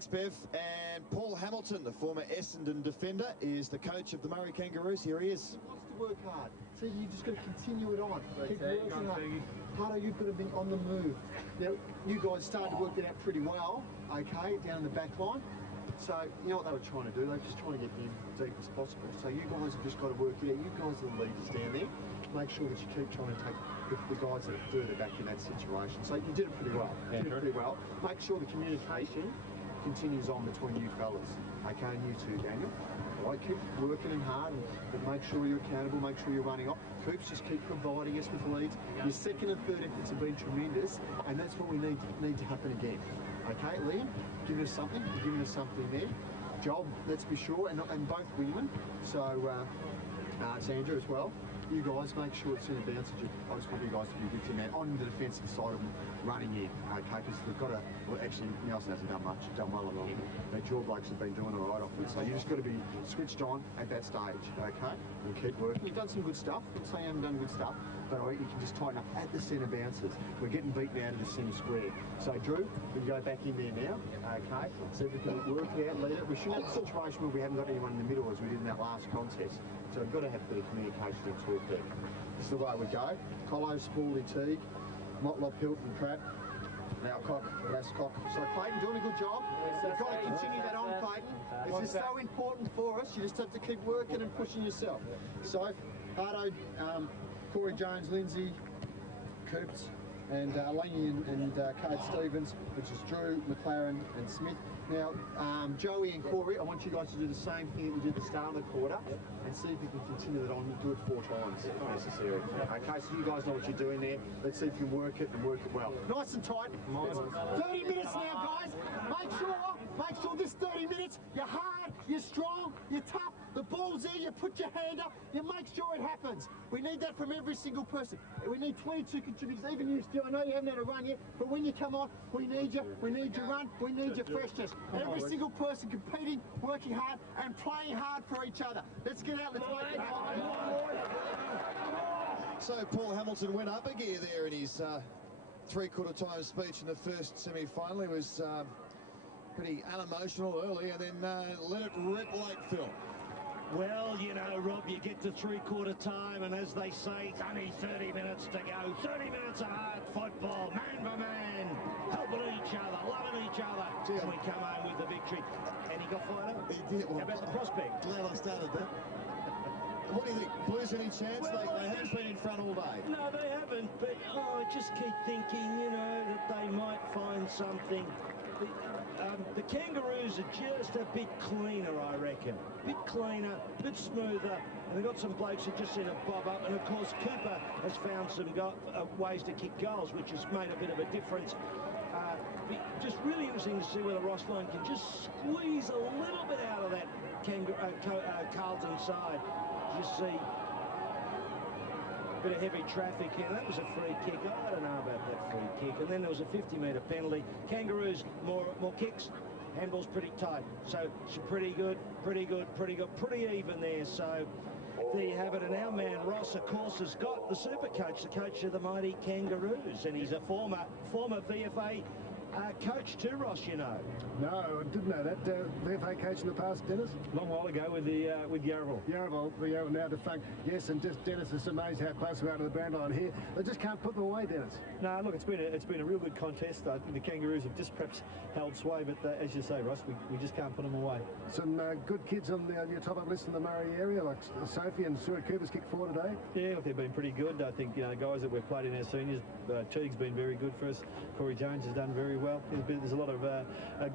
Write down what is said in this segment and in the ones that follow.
Thanks, Bev. And Paul Hamilton, the former Essendon defender, is the coach of the Murray Kangaroos. Here he is. He wants to work hard. So you just got to continue it on. Keep working hard. Hardo, you've got to be on the move. Now, you guys started to work it out pretty well, okay, down in the back line. So, you know what they were trying to do? They were just trying to get in as deep as possible. So you guys have just got to work it out. You guys are the leaders down there. Make sure that you keep trying to take the guys that are further back in that situation. So you did it pretty well. Make sure the communication continues on between you fellas, okay, and you too, Daniel. All right, keep working and hard, but make sure you're accountable, make sure you're running off. Coops, just keep providing us with leads. Your second and third efforts have been tremendous, and that's what we need to happen again. Okay, Liam, giving us something, you're giving us something there. Job, let's be sure, and both women, so it's Andrew as well. You guys make sure it's in a bounce. I just want you guys to be with him there on the defensive side of them, running in, okay? Because we've got to. Well, actually, Nelson hasn't done much. Done well along. But your blokes have been doing all right off it. So you just got to be switched on at that stage, okay? And keep working. You've done some good stuff. I'm not saying you haven't done good stuff, but you can just tighten up at the centre bounces. We're getting beaten out of the centre square. So Drew, we can go back in there now, okay? So if we can work it out, lead it. We shouldn't have a situation where we haven't got anyone in the middle as we did in that last contest. So we've got to have a bit of communication and talk there. This is the way we go. Colo, Spaulding, Teague, Motlop, Hilton, Pratt. Now Cock, Glasscock. So Clayton doing a good job. We've got to continue that on, Clayton. This is so important for us. You just have to keep working and pushing yourself. So, Hardo, Corey Jones, Lindsay, Coops, and Laney and Cade Stevens, which is Drew, McLaren and Smith. Now, Joey and Corey, I want you guys to do the same thing that you did at the start of the quarter and see if you can continue that on. Do it 4 times if necessary. Okay, so you guys know what you're doing there. Let's see if you can work it and work it well. Nice and tight. It's 30 minutes now, guys. Make sure this 30 minutes, you're hard, you're strong, you're tough, the ball's there, you put your hand up, you make sure it happens. We need that from every single person. We need 22 contributors, even you still. I know you haven't had a run yet, but when you come on, we need you run, we need your freshness. Every single person competing, working hard, and playing hard for each other. Let's get out, let's make it happen. So Paul Hamilton went up a gear there in his three-quarter time speech in the first semi-final. He was pretty unemotional early and then let it rip late, Phil. Well, you know, Rob, you get to three-quarter time, and as they say, it's only 30 minutes to go. 30 minutes of hard football, man for man, helping each other, loving each other. And we come home with the victory. And he got fired up. He did. Well, how about the prospect? Glad I started that. What do you think? Blues any chance? Well, they haven't been in front all day. No, they haven't. But I just keep thinking, you know, that they might find something. The Kangaroos are just a bit cleaner, I reckon. A bit cleaner, a bit smoother. And they've got some blokes who just seem to bob up. And, of course, Cooper has found some ways to kick goals, which has made a bit of a difference. Just really interesting to see whether Ross Lyon can just squeeze a little bit out of that Carlton side. Just see a bit of heavy traffic here. That was a free kick. I don't know about that free kick. And then there was a 50-metre penalty. Kangaroos, more kicks. Handball's pretty tight. So pretty good, pretty even there. So there you have it. And our man Ross, of course, has got the super coach, the coach of the mighty Kangaroos. And he's a former VFA coach too, Ross, you know. No, I didn't know that. VFA coach in the past, Dennis? A long while ago with Yarraville. Yarraville, now defunct. Yes, and just, Dennis, it's amazing how close we are to the brand line here. They just can't put them away, Dennis. No, look, it's been a real good contest. I think the Kangaroos have just perhaps held sway, but as you say, Ross, we just can't put them away. Some good kids on your top-up list in the Murray area, like Sophie and Stuart Cooper's kicked 4 today. Yeah, look, they've been pretty good. I think, you know, guys that we've played in our seniors, Teague's been very good for us. Corey Jones has done very well. There's a lot of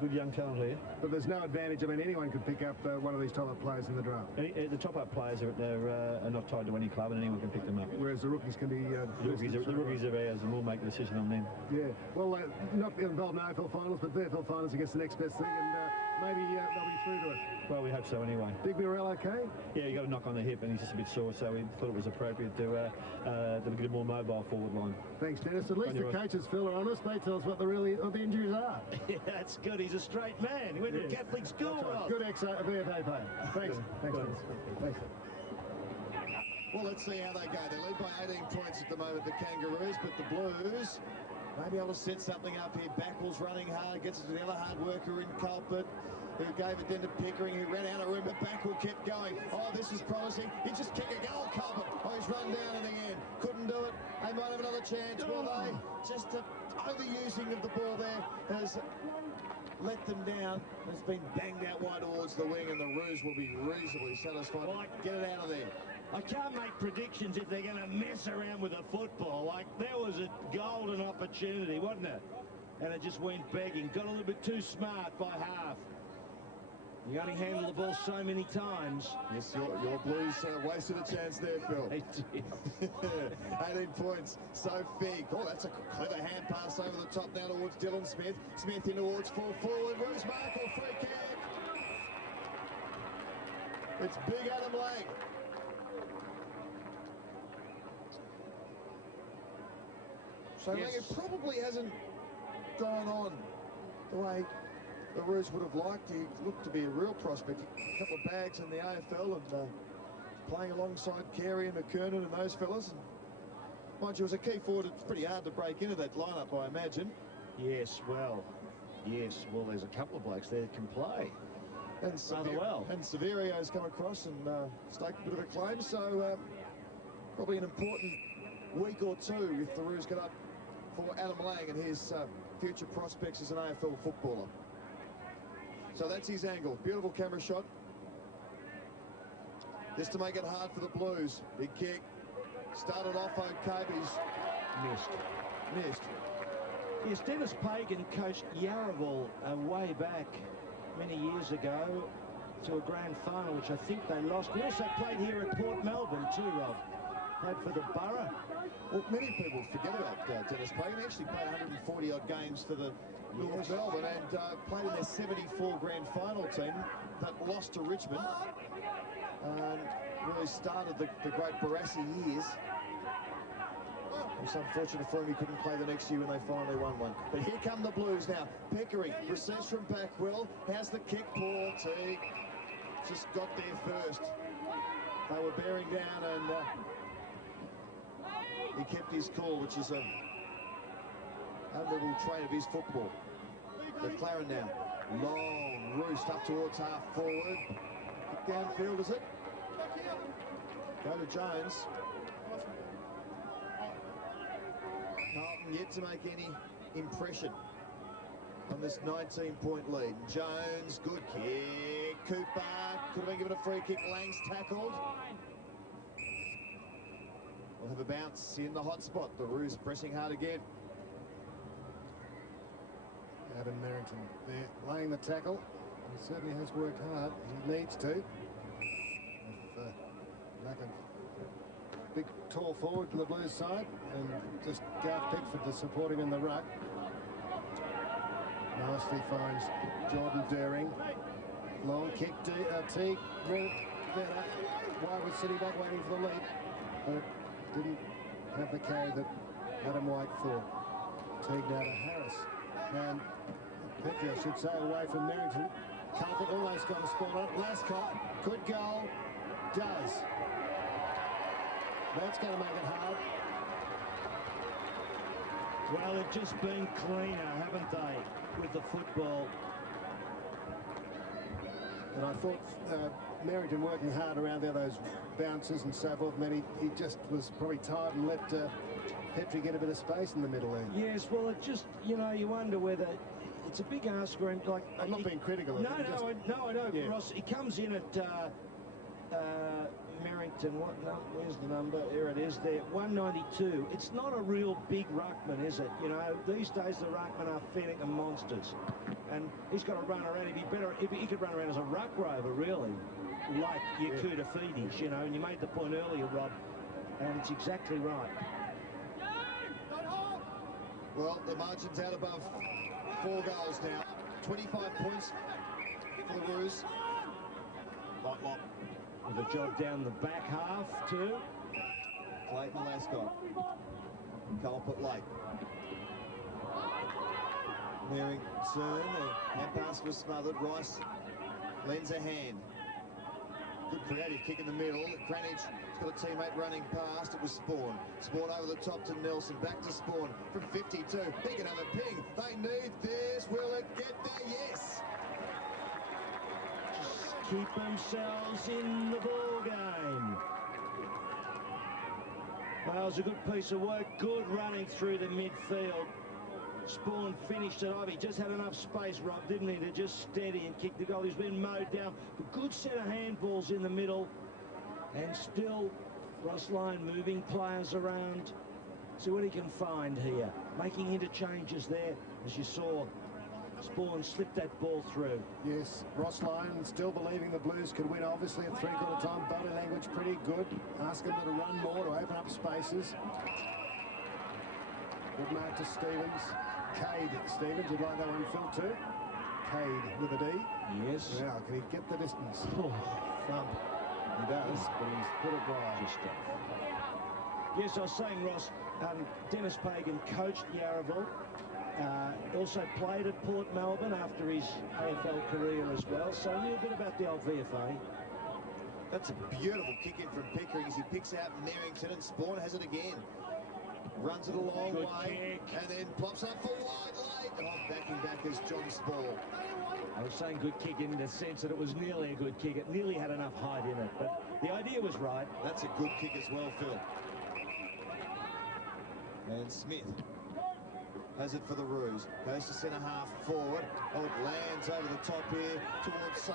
good young talent here. But there's no advantage. I mean, anyone could pick up one of these top-up players in the draft. The top-up players are not tied to any club, and anyone can pick them up. Whereas the rookies can be... the rookies are ours, and we'll make the decision on them. Yeah. Well, not involved in AFL finals, but VFL finals against the next best thing, and maybe they'll be through to it. Well, we hope so anyway. Big Murrell okay? Yeah, he got a knock on the hip, and he's just a bit sore, so we thought it was appropriate to get a more mobile forward line. Thanks, Dennis. At least the coaches, Phil, are honest. They tell us what the injuries are. Yeah, that's good. He's a straight man. He went to Catholic school. Right. Good VFA player. Thanks. Thanks, Dennis. Thanks. Well, let's see how they go. They lead by 18 points at the moment, the Kangaroos, but the Blues Maybe able to set something up here. Backwell's running hard, gets it to the other hard worker in Carlton, who gave it then to Pickering, who ran out of room, but Backwell kept going. Oh, this is promising. He just kicked a goal, Carlton. Oh, he's run down in the end. Couldn't do it. They might have another chance. Will they? Just an overusing of the ball there has let them down. It's been banged out wide towards the wing, and the Roos will be reasonably satisfied. Get it out of there. I can't make predictions if they're going to mess around with the football. Like, there was a golden opportunity, wasn't it? And it just went begging. Got a little bit too smart by half. You only handle the ball so many times. Yes, your Blues wasted a chance there, Phil. They did. 18 points, so big. Oh, that's a clever hand pass over the top now towards Dylan Smith. Smith in towards full forward. Roos Markle, free kick. It's big Adam Lang. So yes. Lang, it probably hasn't gone on the way the Roos would have liked. He looked to be a real prospect. A couple of bags in the AFL and playing alongside Carey and McKernan and those fellas. And mind you, was a key forward. It's pretty hard to break into that lineup, I imagine. Yes, well, there's a couple of blokes there that can play. And rather well. And Severio's come across and staked a bit of a claim. So probably an important week or two if the Roos get up for Adam Lang and his future prospects as an AFL footballer. So that's his angle. Beautiful camera shot. Just to make it hard for the Blues. Big kick. Started off okay, but he's missed. Yes, Dennis Pagan coached Yarraville way back many years ago to a grand final, which I think they lost. He also played here at Port Melbourne too, Rob. Played for the Borough. Well, many people forget about Dennis Pagan. He actually played 140-odd games for the North Melbourne and played in their 74 grand final team that lost to Richmond. And really started the great Barassi years. It was unfortunate for him he couldn't play the next year when they finally won one. But here come the Blues now. Pickering receives from Backwell. Has the kick. Poor Teague. Just got there first. They were bearing down and he kept his cool, which is a admirable trait of his football. McLaren now. Long roost up towards half forward. Kick downfield, is it? Go to Jones. Carlton yet to make any impression on this 19-point lead. Jones, good kick. Cooper could have been given a free kick. Lang's tackled. We'll have a bounce in the hot spot. The Roos pressing hard again. Adam Merrington there laying the tackle. He certainly has worked hard. He needs to. With lack of big tall forward to the Blues side, and just Garth Pickford to support him in the ruck. Nicely finds Jordan Doering. Long kick to Teague. White was sitting back waiting for the lead, but didn't have the carry that Adam White thought. Teague now to Harris. And Pickford, I should say, away from Merrington. Carlton almost got a spot on. Lascott, good goal. Does. That's going to make it hard. Well, they've just been cleaner, haven't they, with the football. And I thought Merrington working hard around there, those bounces and so forth, and then he just was probably tired and let Petrie get a bit of space in the middle there. Yes, well, it just, you know, you wonder whether it's a big ask for him. Like, I'm not being critical of him. No, I know, yeah. Ross. He comes in at Merrington. Where's the number? Here it is. There, 192. It's not a real big ruckman, is it? You know, these days the ruckmen are fennec and monsters, and he's got to run around. He'd be better if he could run around as a ruck rover, really, like Yakuta Feedish, you know. And you made the point earlier, Rob, and it's exactly right. Well, the margin's out above 4 goals now. 25 points for the Roos. Lightlock with a job down the back half too. Clayton Lascott. Culprit late. Merrington, the hand pass was smothered. Rice lends a hand. Good creative kick in the middle. Cranage has got a teammate running past. It was Spawn. Spawn over the top to Nelson. Back to Spawn from 52. He can have a ping. They need this. Will it get there? Yes. Just keep themselves in the ball game. Well, it was a good piece of work. Good running through the midfield. Spawn finished it off. He just had enough space, Rob, didn't he, to just steady and kick the goal. He's been mowed down. But good centre handballs in the middle. And still, Ross Lyon moving players around. See what he can find here. Making interchanges there, as you saw. Spawn slipped that ball through. Yes, Ross Lyon still believing the Blues could win, obviously, at three-quarter time. Body language pretty good. Asking them to run more, to open up spaces. Good mark to Stevens. Cade Stevens, you'd like that one, Phil, too? Cade with a D. Yes. Now, can he get the distance? Oh. Thump. He does, but he's put it wide. Just yes, I was saying, Ross, Dennis Pagan coached Yarraville. Also played at Port Melbourne after his AFL career as well, so knew a bit about the old VFA. That's a beautiful kick in from Pickering as he picks out Merrington, and Spawn has it again. Runs it a long Good way kick. and then pops up for wide late. Oh, backing back is John Spall. I was saying good kick in the sense that it was nearly a good kick. It nearly had enough height in it, but the idea was right. That's a good kick as well, Phil. And Smith has it for the Roos. Goes to centre half forward. Oh, it lands over the top here towards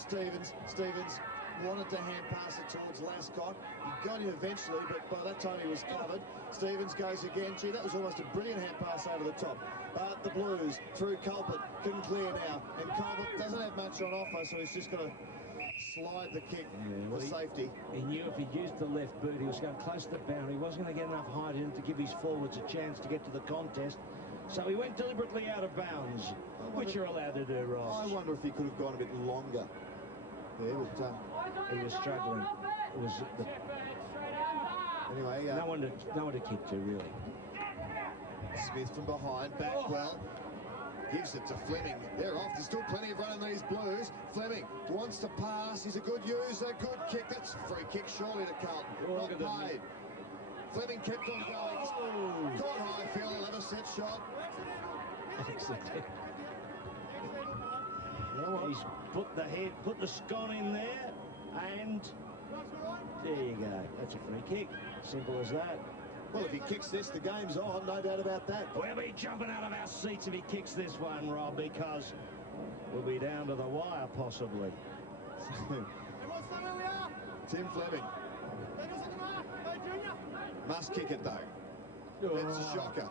Stevens. Stevens wanted to hand pass it towards Lascott. He got him eventually, but by that time he was covered. Stevens goes again. Gee, that was almost a brilliant hand pass over the top. But the Blues through Carlton can clear now. And Carlton doesn't have much on offer, so he's just going to slide the kick for safety. He knew if he used the left boot, he was going close to the boundary. He wasn't going to get enough height in to give his forwards a chance to get to the contest. So he went deliberately out of bounds, which you're allowed to do, Ross. I wonder if he could have gone a bit longer. Yeah, but he was struggling. It was anyway, no one to kick to, really. Smith from behind, back well. Gives it to Fleming. They're off. There's still plenty of run in these Blues. Fleming wants to pass. He's a good user. Good kick. That's a free kick, surely, to Carlton. Not paid. Fleming kept on going. Oh. Caught high, Phil. Another set shot. He's put the scone in there, and there you go. That's a free kick. Simple as that. Well, if he kicks this, the game's on, no doubt about that. We'll be jumping out of our seats if he kicks this one, Rob, because we'll be down to the wire, possibly. Tim Fleming. Must kick it, though. Oh. It's a shocker.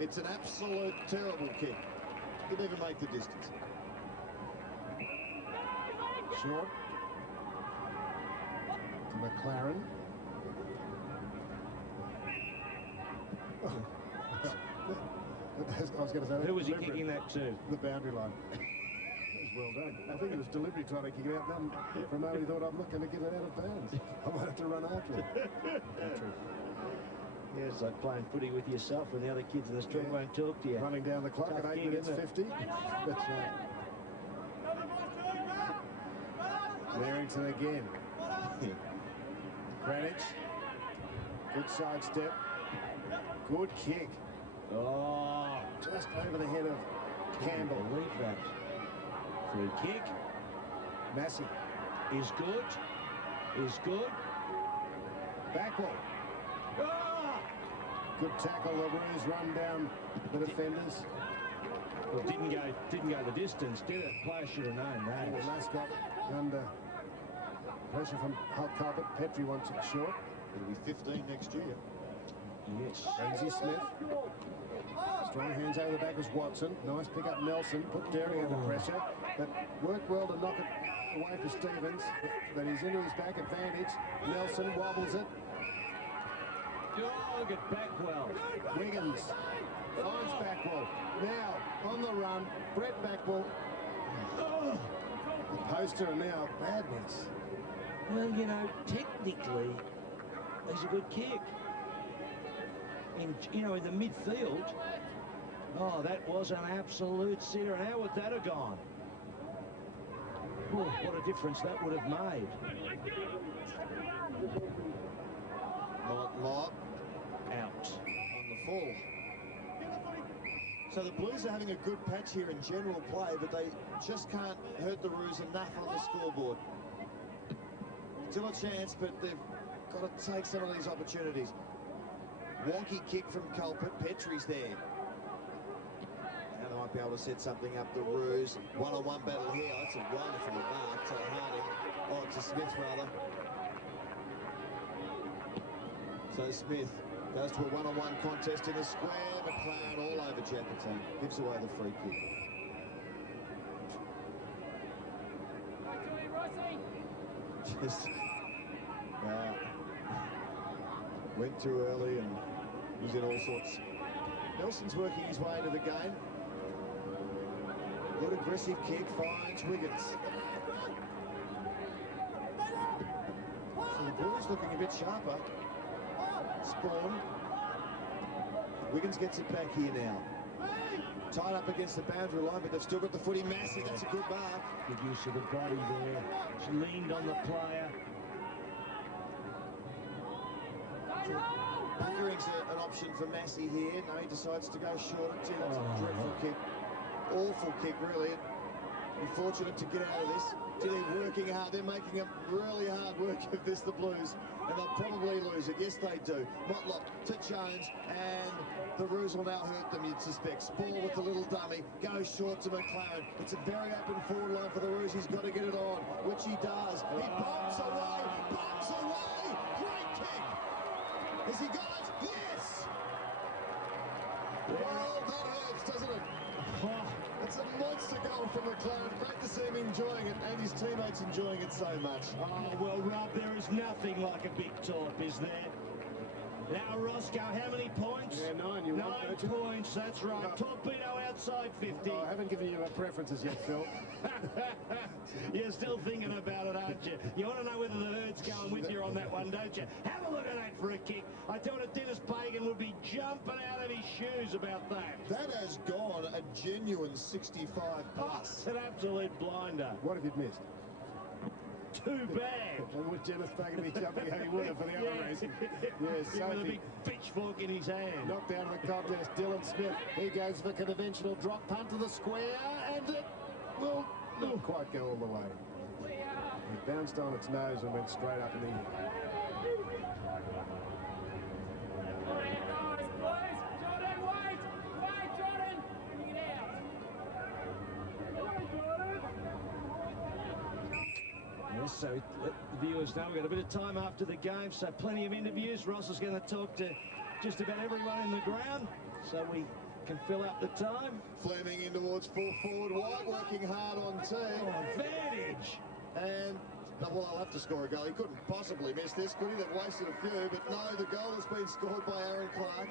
It's an absolute terrible kick. Could never make the distance. Short. To McLaren. I was going to say, who was he kicking that to? The boundary line. That was well done. I think he was deliberately trying to kick it out. Then from there he thought, I'm not going to get it out of bounds. I might have to run after it. Yeah, it's like playing footy with yourself when the other kids in the street won't talk to you. Running down the clock Tough at 8 gig, minutes isn't it? 50. That's right. Merrington again. Cranage. Good sidestep. Good kick. Oh, Just over the head of Campbell. believe that. Free kick Massey. is good. Is good. Backwell. Ah! Good tackle. The Roos run down the defenders. Well, didn't go the distance, did it? Player should have known that. Lascott under pressure from Carlton. Petrie wants it short. It'll be 15 next year. Yes. Easy Smith. Strong hands over the back was Watson. Nice pick up Nelson. Put Derry under pressure. But worked well to knock it away for Stevens. But he's into his back advantage. Nelson wobbles it. Oh, look at Backwell. Wiggins finds Backwell. Now on the run. Brett Backwell. Oh. The poster and now badness. Well, you know, technically, it's a good kick. In the midfield. Oh, that was an absolute sitter. How would that have gone? Oh, what a difference that would have made. Lob Out. on the full. So the Blues are having a good patch here in general play, but they just can't hurt the Roos enough on the scoreboard. Still a chance, but they've got to take some of these opportunities. Wonky kick from Carlton. Petrie's there. Now they might be able to set something up. The Roos. One-on-one battle here. That's a wonderful mark to Harding. Oh, to Smith, rather. So Smith goes to a one-on-one contest in the square. McLaren all over Jackerton. Gives away the free kick. Just went too early and was in all sorts. Nelson's working his way into the game. Good aggressive kick, finds Wiggins. So the Blues looking a bit sharper. Spawn. Wiggins gets it back here now. Tied up against the boundary line, but they've still got the footy. Massey, that's a good mark. Good use of the body there. She leaned on the player. Pickering's an option for Massey here. No, he decides to go short. Gee, that's a dreadful kick. Awful kick, really. Be fortunate to get out of this. Gee, they're working hard. They're making a really hard work of this, the Blues. And they'll probably lose it. Yes, they do. Motlop to Jones, and the Roos will now hurt them, you'd suspect. Spall with the little dummy. Goes short to McLaren. It's a very open forward line for the Roos. He's got to get it on, which he does. He bombs away. Bombs away. Great kick. Has he got it? Yes! Well, that hurts, doesn't it? It's a monster goal from McLaren. Great to see him enjoying it, and his teammates enjoying it so much. Oh, well, Rob, there is nothing like a big top, is there? Now, Roscoe, how many points? Yeah, 9. You want 9 points, that's right. No. Torpedo outside 50. Oh, I haven't given you preferences yet, Phil. You're still thinking about it, aren't you? You want to know whether the herd's going with you on that one, don't you? Have a look at that for a kick. I tell you, Dennis Pagan would be jumping out of his shoes about that. That has gone a genuine 65 plus. Oh, an absolute blinder. What have you missed? Too bad. And would Dennis Pagan be jumping how he would have for the other race? Yes, with a big pitchfork in his hand. Knocked out of the contest, Dylan Smith. He goes for a conventional drop punt to the square, and it will not quite go all the way. It bounced on its nose and went straight up in the air. So the viewers know we've got a bit of time after the game, so plenty of interviews. Ross is going to talk to just about everyone in the ground, so we can fill up the time. Fleming in towards full forward. White working hard on two. Oh, advantage. And, well, I'll have to score a goal. He couldn't possibly miss this, could he? They've wasted a few, but no, the goal has been scored by Aaron Clark.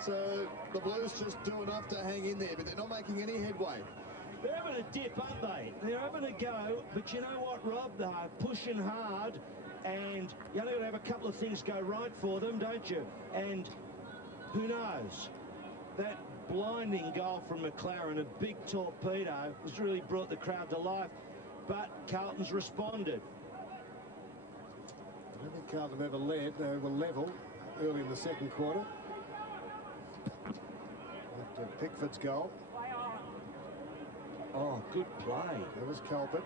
So the Blues just do enough to hang in there, but they're not making any headway. They're having a dip, aren't they? They're having a go, but you know what, Rob? They're pushing hard, and you only got to have a couple of things go right for them, don't you? And who knows? That blinding goal from McLaren, a big torpedo, has really brought the crowd to life, but Carlton's responded. I don't think Carlton ever led. They were level early in the second quarter. After Pickford's goal. Oh, good play. There was Carlton.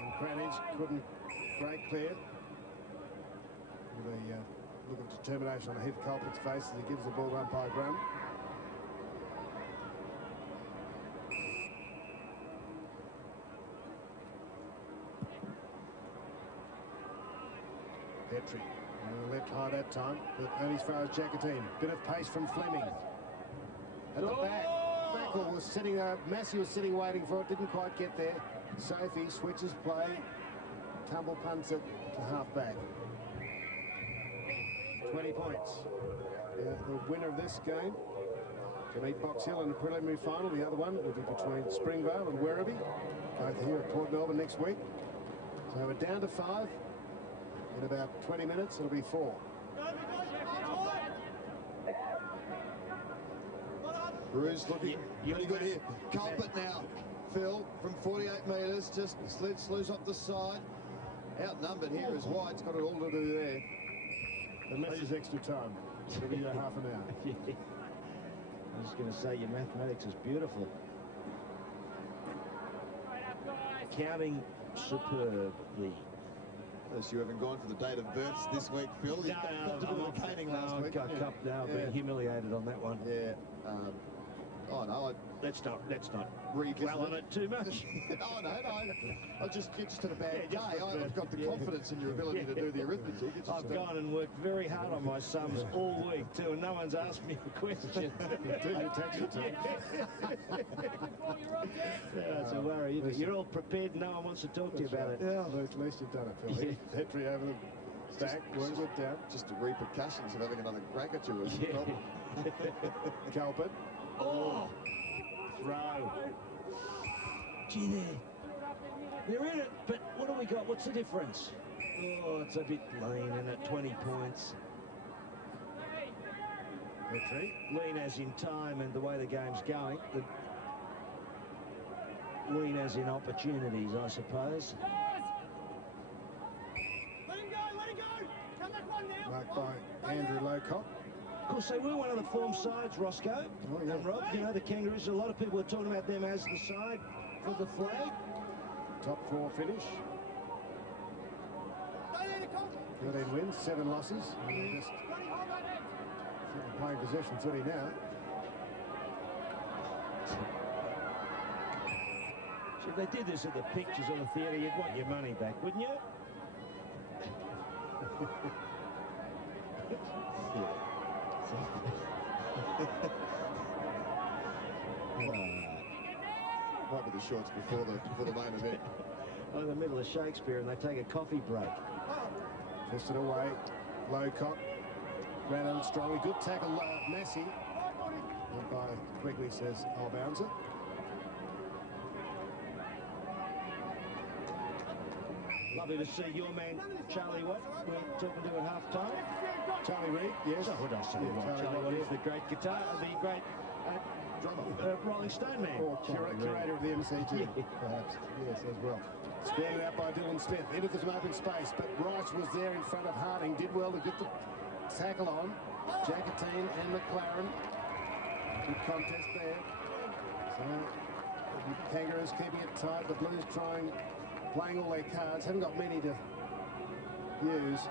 And Cranage couldn't break clear. With a look of determination on Heath Carlton's face as he gives the ball to umpire Graham. Petrie left high that time, but only as far as Jackerton. Bit of pace from Fleming. At the back. Backle was sitting there. Massey was sitting waiting for it. Didn't quite get there. Sophie switches play. Tumble punts it to half back. 20 points. The winner of this game to meet Box Hill in the preliminary final. The other one will be between Springvale and Werribee, both here at Port Melbourne next week. So we're down to 5. In about 20 minutes, it'll be 4. Bruce looking pretty good here. Culprit now, Phil, from 48 just slid slews up the side. Outnumbered here is White's got it all to do there. And this is extra time. It'll be half an hour. Yeah. I was going to say your mathematics is beautiful. Counting superbly. Unless you haven't gone for the date of births this week, Phil. You got to do a caning last week. I've been humiliated on that one. Yeah. Oh no, Let's not revisit dwell on it too much. Oh no, I just had a bad day. just I've got the confidence in your ability to do the arithmetic. It's I've gone and worked very hard on my sums all week too, and no one's asked me a question. Do your tax return. That's a worry, isn't it? You're all prepared and no one wants to talk to you about it. Yeah, at least you've done it, Phil. Petrie over the back, Wordsworth down. just the repercussions of having another crack at you is the problem. Carlton. Oh! Throw. Gee, they're in it, but what do we got? What's the difference? Oh, it's a bit lean, and at 20 points. Petrie. Lean as in time and the way the game's going. Lean as in opportunities, I suppose. Let him go! Come back one now! Marked by Andrew Lowcock. Of course, they were one of the form sides, Roscoe and Rob. You know, the Kangaroos, a lot of people are talking about them as the side for the flag. Top 4 finish. 13 wins, 7 losses. Just playing possession footy now. So if they did this at the pictures or the theatre, you'd want your money back, wouldn't you? Might be the shorts before the main event. Oh, in the middle of Shakespeare, and they take a coffee break. Fisted away. Lowcock. Ran out strongly. Good tackle, Massey. And by Quigley says, I'll bounce it. Lovely to see your man, Charlie Watt, we're talking to at half-time. Charlie Reid, yes. Oh, what did I say? Yeah, Charlie Watt is the great guitar, the great Rolling Stone man. Or curator of the MCG, perhaps. Yes, as well. Spared out by Dylan Smith. Into some open space, but Rice was there in front of Harding. Did well to get the tackle on. Jackatine and McLaren. Good contest there. So the Kangaroos keeping it tight. The Blues playing all their cards. Haven't got many to use.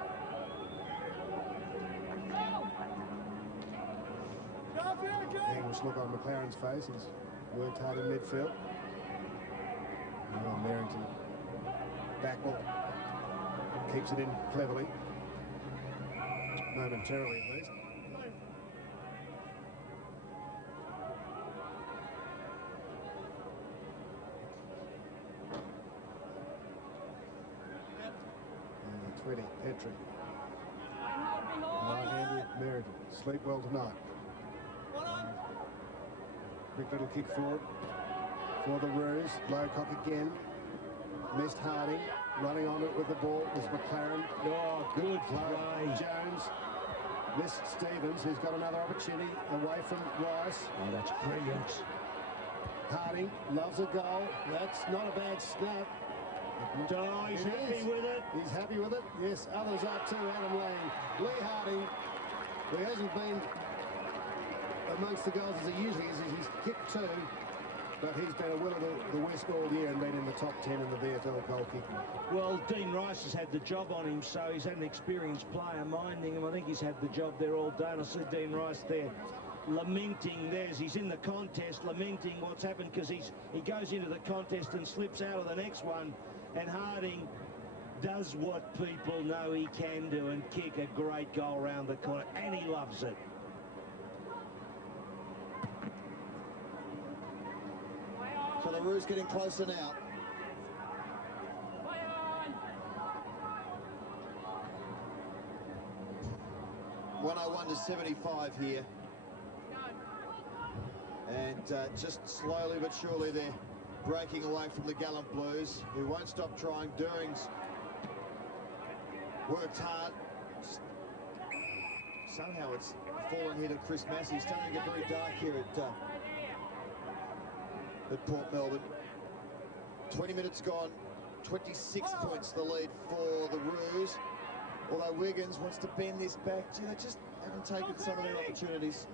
Anguish look on McLaren's face. He's worked hard in midfield. And Merrington backward keeps it in cleverly, momentarily at least. And 20, Petrie. Right-handed Merrington. Sleep well tonight. Quick little kick forward for the Roos. Lowcock again. Missed Harding. Running on it with the ball was McLaren. Oh, good play. Jones. Missed Stevens, who's got another opportunity away from Rice. Oh, that's brilliant. Harding loves a goal. That's not a bad snap. Oh, he's happy with it. He's happy with it. Yes, others are too. Adam Lane. Lee Harding, who hasn't been amongst the goals as he usually is. He's kicked 2, but he's been a will of the West all year and been in the top 10 in the VFL goal kicking. Well, Dean Rice has had the job on him, so he's had an experienced player minding him. I think he's had the job there all day. And I see Dean Rice there lamenting. He's in the contest, lamenting what's happened because he goes into the contest and slips out of the next one. And Harding does what people know he can do and kick a great goal round the corner, and he loves it. So the Roos getting closer now. (101 to 75 here. And just slowly but surely they're breaking away from the Gallant Blues, who won't stop trying. Doering's worked hard. Somehow it's fallen here to Chris Massey. It's starting to get very dark here at Port Melbourne. 20 minutes gone, 26 points the lead for the Roos. Although Wiggins wants to bend this back. Gee, they just haven't taken some of their opportunities.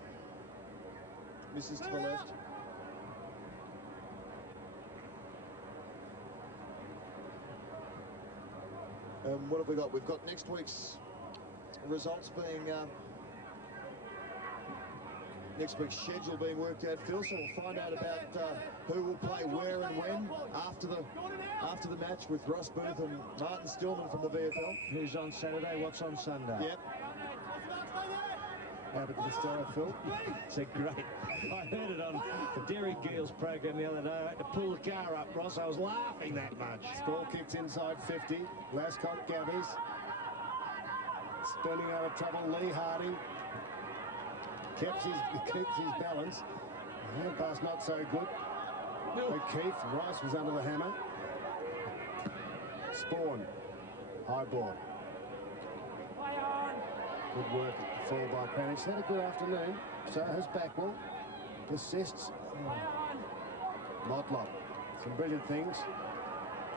Misses to the left. What have we got? We've got next week's results being... next week's schedule being worked out, Phil, so we'll find out about who will play where and when after the match with Ross Booth and Martin Stillman from the VFL. Who's on Saturday? What's on Sunday? Yep. Abbott to the start, Phil. It's a great... I heard it on the Derry Gill's program the other day. I had to pull the car up, Ross. I was laughing that much. Ball kicks inside 50. Lascott gathers. Spinning out of trouble, Lee Harding. Keeps his balance. Hand pass not so good. O'Keefe, Rice was under the hammer. Spawn, high ball. Good work at the fall by Cranich. Had a good afternoon. So has Backwell. Persists. Motlop. Some brilliant things.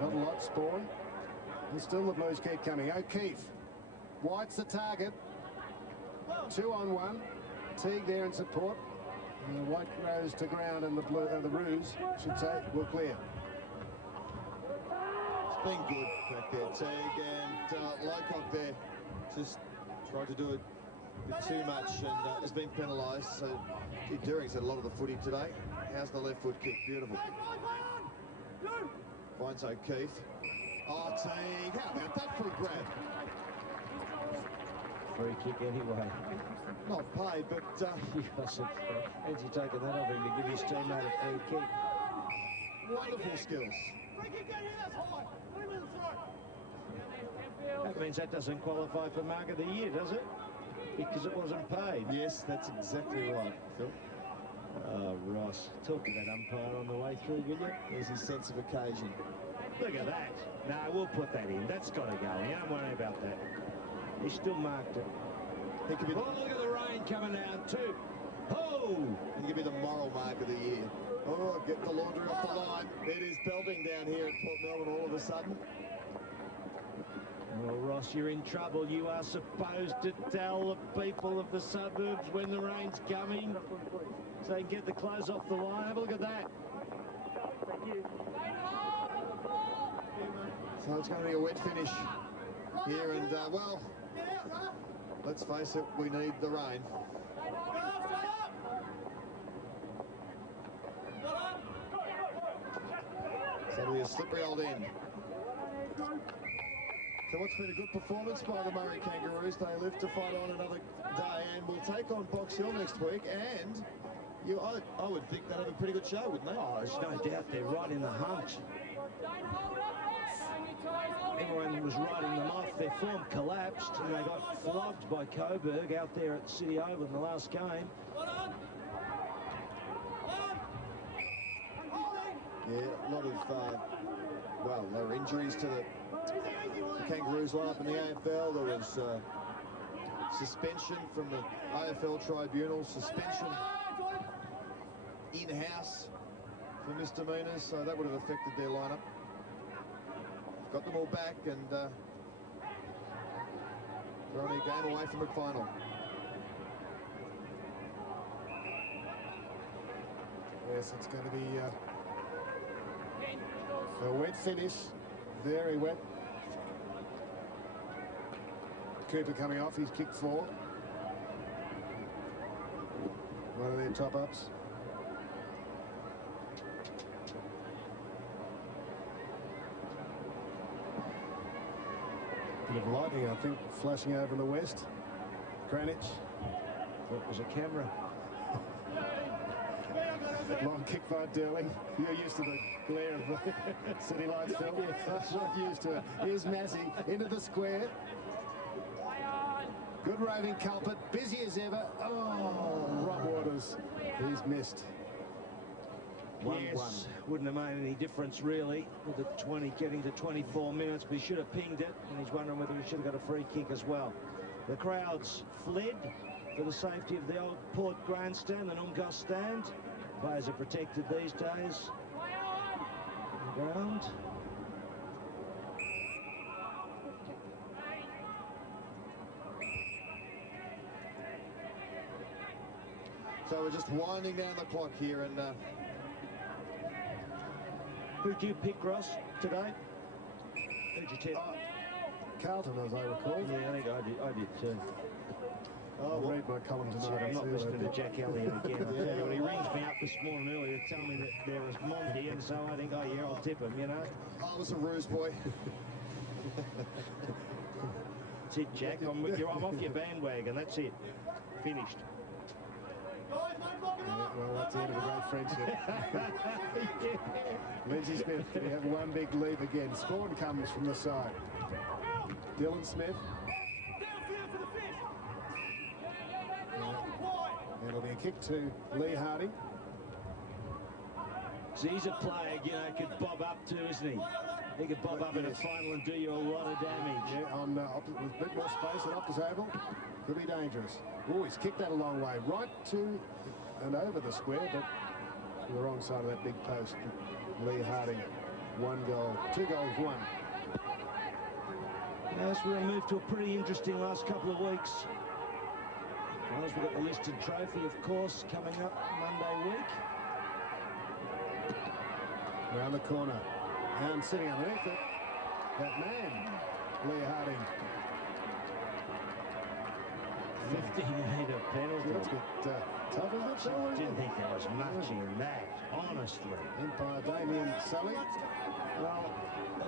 Not a lot, Spawn. And still the Blues keep coming. O'Keefe. White's the target. 2-on-1. Teague there in support. And the White goes to ground, and the Roos, should say, will clear. It's been good back there, Teague, and Locock there just tried to do it a bit too much and has been penalised. So Kid Deering's had a lot of the footy today. How's the left foot kick? Beautiful. Finds O'Keefe. Oh, Teague, how about that for a grab? Free kick anyway. Not paid, but How's he taken that off him to give his teammate a free kick? wonderful skills. That means that doesn't qualify for Mark of the Year, does it? Because it wasn't paid. Yes, that's exactly right, Phil. Oh, Ross, talk to that umpire on the way through, will you? There's his sense of occasion. Look at that. No, we'll put that in. That's got to go in. Don't worry about that. He still marked it. He could be Oh, look at the rain coming down too. Oh! He could be the moral mark of the year. Oh, get the laundry off the line. It is belting down here at Port Melbourne all of a sudden. Well, Ross, you're in trouble. You are supposed to tell the people of the suburbs when the rain's coming so they can get the clothes off the line. Have a look at that. So it's going to be a wet finish here, and well, let's face it, we need the rain. So it'll be a slippery old end. So what's been a good performance by the Murray Kangaroos. They live to fight on another day, and will take on Box Hill next week, and I would think they'd have a pretty good show, wouldn't they? Oh, there's no doubt they're right in the hunt. Everyone was writing them off. Their form collapsed and they got flogged by Coburg out there at the City Oval in the last game. Yeah, a lot of, well, there were injuries to the Kangaroos lineup in the AFL. There was suspension from the AFL tribunal, suspension in-house for misdemeanors, so that would have affected their lineup. Got them all back, and they're only a game away from a final. Yes, it's going to be a wet finish, very wet. Cooper coming off, he's kicked 4. One of their top-ups. Bit of lightning, I think, flashing over in the west. Cranich. Thought it was a camera. Long kick by Derling. You're used to the glare of the city lights, Phil. I'm not used to it. Here's Massey into the square. Good roving culprit, busy as ever. Oh, Rob Waters. He's missed. 1-1. Yes, wouldn't have made any difference really with the 20 getting to 24 minutes, but he should have pinged it, and he's wondering whether he should have got a free kick as well. The crowds fled for the safety of the old Port grandstand, the Numgos stand. Players are protected these days. ground. So we're just winding down the clock here, and Who'd you pick, Ross, today? Who'd you tip? Carlton, as I recall. Yeah, I think I did too. I'll read my column tonight. I'm and not see what I listening to pick. Jack Elliott again. I tell you what, he rings me up this morning earlier to tell me that there was Monty, and so I think, oh yeah, I'll tip him, you know. I was a ruse boy. That's it, Jack. I'm off your bandwagon. That's it. Finished. Yeah, well, that's the end of a great friendship. Lindsay Smith, we have one big leap again. Spawn comes from the side. Dylan Smith. It'll be a kick to Lee Harding. So he's a player, you know, could bob up to, isn't he? He could bob up in a final and do you a lot of damage. Yeah, on with a bit more space at Optus Oval. Could be dangerous. Oh, he's kicked that a long way. Right to and over the square, but to the wrong side of that big post. Lee Harding, 1 goal, 2 goals, 1. Yes, we're going to move to a pretty interesting last couple of weeks. Well, we've got the listed trophy, of course, coming up Monday week. Around the corner. And sitting underneath it, that man, Lee Harding. 15-metre penalty. That's a bit tough, isn't it? I didn't think there was much in that, honestly. Umpire Damien Sully. Well,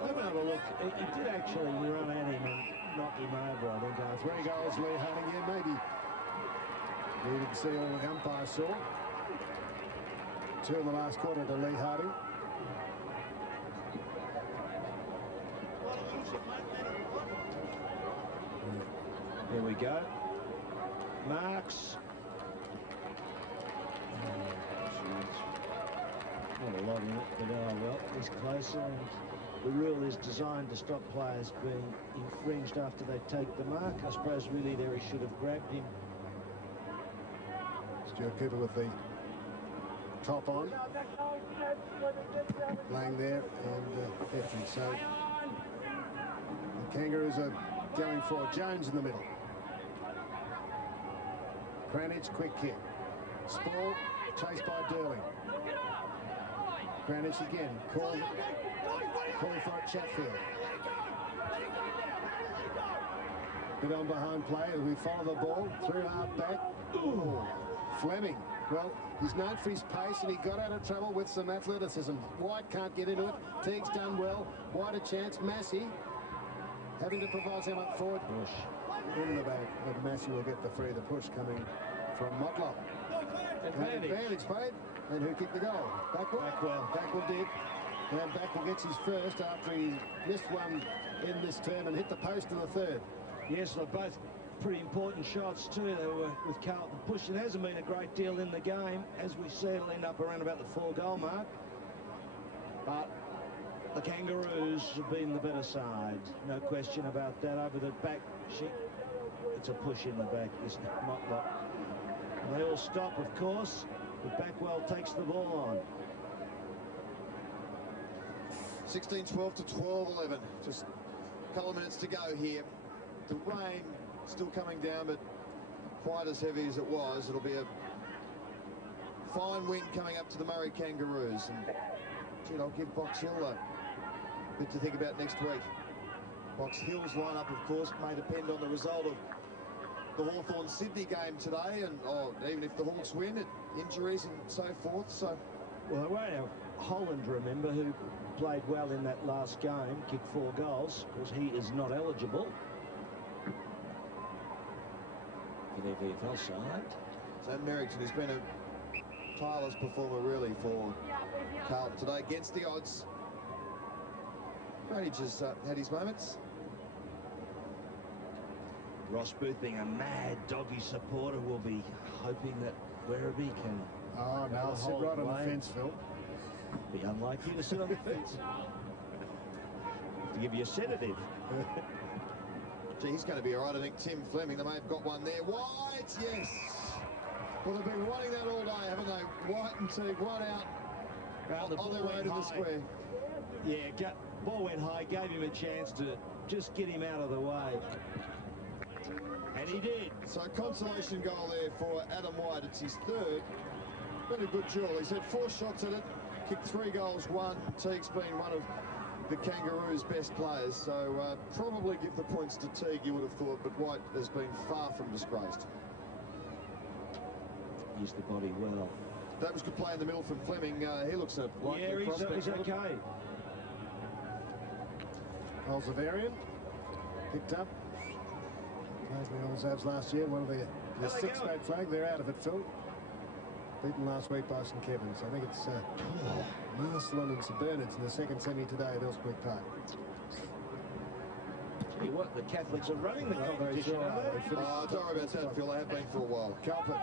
let me have a look. He did actually run at him and knock him over, I think. 3 goals, Lee Harding. Yeah, maybe we didn't see all the umpire saw. 2 in the last quarter to Lee Harding. Here we go. Marks. Not a lot in it, but oh well, he's closer. And the rule is designed to stop players being infringed after they take the mark. I suppose really there he should have grabbed him. Stuart Cooper with the top on. Laying there and 50. So the Kangaroos are going for Jones in the middle. Kranich, quick kick. Spall, chased by Durling. Kranich again, calling for it, Chatfield. Bit on behind play as we follow the ball, through half back. Ooh, Fleming. Well, he's known for his pace and he got out of trouble with some athleticism. White can't get into it. Teague's done well. White a chance. Massey having to provide him up forward. Push in the back, but Massey will get the free. The push coming from Motlop. Advantage played. And who kicked the goal? Backwell? Backwell did. And Backwell gets his first after he missed one in this term and hit the post in the third. Yes, they're both pretty important shots too. They were with Carlton pushing. There hasn't been a great deal in the game. As we see, it'll end up around about the 4-goal mark. But the Kangaroos have been the better side. No question about that. Over the back sheet, it's a push in the back, isn't it? Motlop. And they all stop, of course. But Backwell takes the ball on. 16-12 to 12-11. Just a couple of minutes to go here. The rain still coming down, but quite as heavy as it was. It'll be a fine wind coming up to the Murray Kangaroos. And gee, I'll give Box Hill a bit to think about next week. Box Hill's lineup, of course, may depend on the result of the Hawthorn-Sydney game today, and even if the Hawks win, injuries and so forth. So, well, they won't have Holland, remember, who played well in that last game, kicked 4 goals, because he is not eligible for their VFL side. So Merrington has been a tireless performer, really, for Carlton today against the odds. Kranich has had his moments. Ross Booth, being a mad doggy supporter, will be hoping that Werribee can no, sit right on the fence, Phil. Be unlike you to sit on the fence. To give you a sedative. Gee, he's going to be all right. I think Tim Fleming, they may have got one there. White, yes. Well, they've been wanting that all day, haven't they? White and Teague, one out on their way to the square. Yeah, ball went high, gave him a chance to just get him out of the way. And he did. So consolation goal there for Adam White. It's his third. Been a good duel. He's had 4 shots at it, kicked 3 goals, 1. Teague's been one of the Kangaroos' best players. So probably give the points to Teague, you would have thought, but White has been far from disgraced. Used the body well. That was good play in the middle from Fleming. He looks a likely prospect. He's okay. Olsavarian picked up. Plays the Olsavs last year, one of the 6-grade flag. They're out of it, Phil. Beaten last week by St Kevin's. I think it's Marsland and St Bernard's in the second semi today at Elswick Park. Tell you what, the Catholics are running the competition, aren't they? Don't worry about that, Phil. They have been for a while. Carlton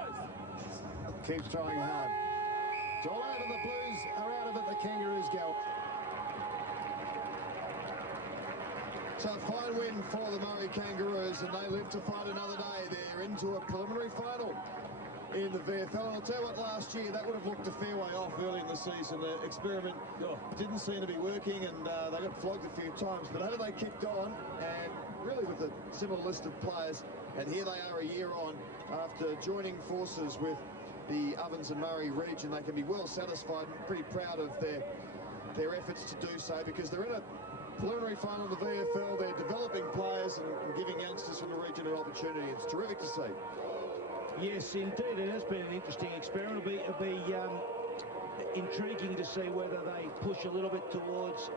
keeps trying hard. It's all over. The Blues are out of it. The Kangaroos go. So a fine win for the Murray Kangaroos, and they live to fight another day. They're into a preliminary final in the VFL. And I'll tell you what, last year that would have looked a fair way off early in the season. The experiment didn't seem to be working, and they got flogged a few times. But how they kicked on, and really with a similar list of players, and here they are a year on after joining forces with the Ovens and Murray region. They can be well satisfied and pretty proud of their efforts to do so, because they're in a preliminary final of the VFL. They're developing players and giving youngsters from the region an opportunity. It's terrific to see. Yes, indeed. It has been an interesting experiment. It'll be intriguing to see whether they push a little bit towards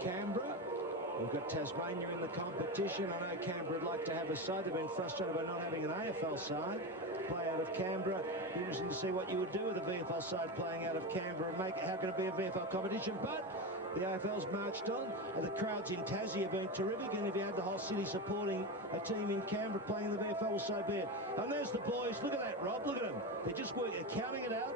Canberra. We've got Tasmania in the competition. I know Canberra would like to have a side. They've been frustrated by not having an AFL side play out of Canberra. Be interesting to see what you would do with a VFL side playing out of Canberra and how can it be a VFL competition. But the AFL's marched on, and the crowds in Tassie have been terrific, and if you had the whole city supporting a team in Canberra playing in the VFL, well, so be it. And there's the boys. Look at that, Rob. Look at them. They're just counting it out.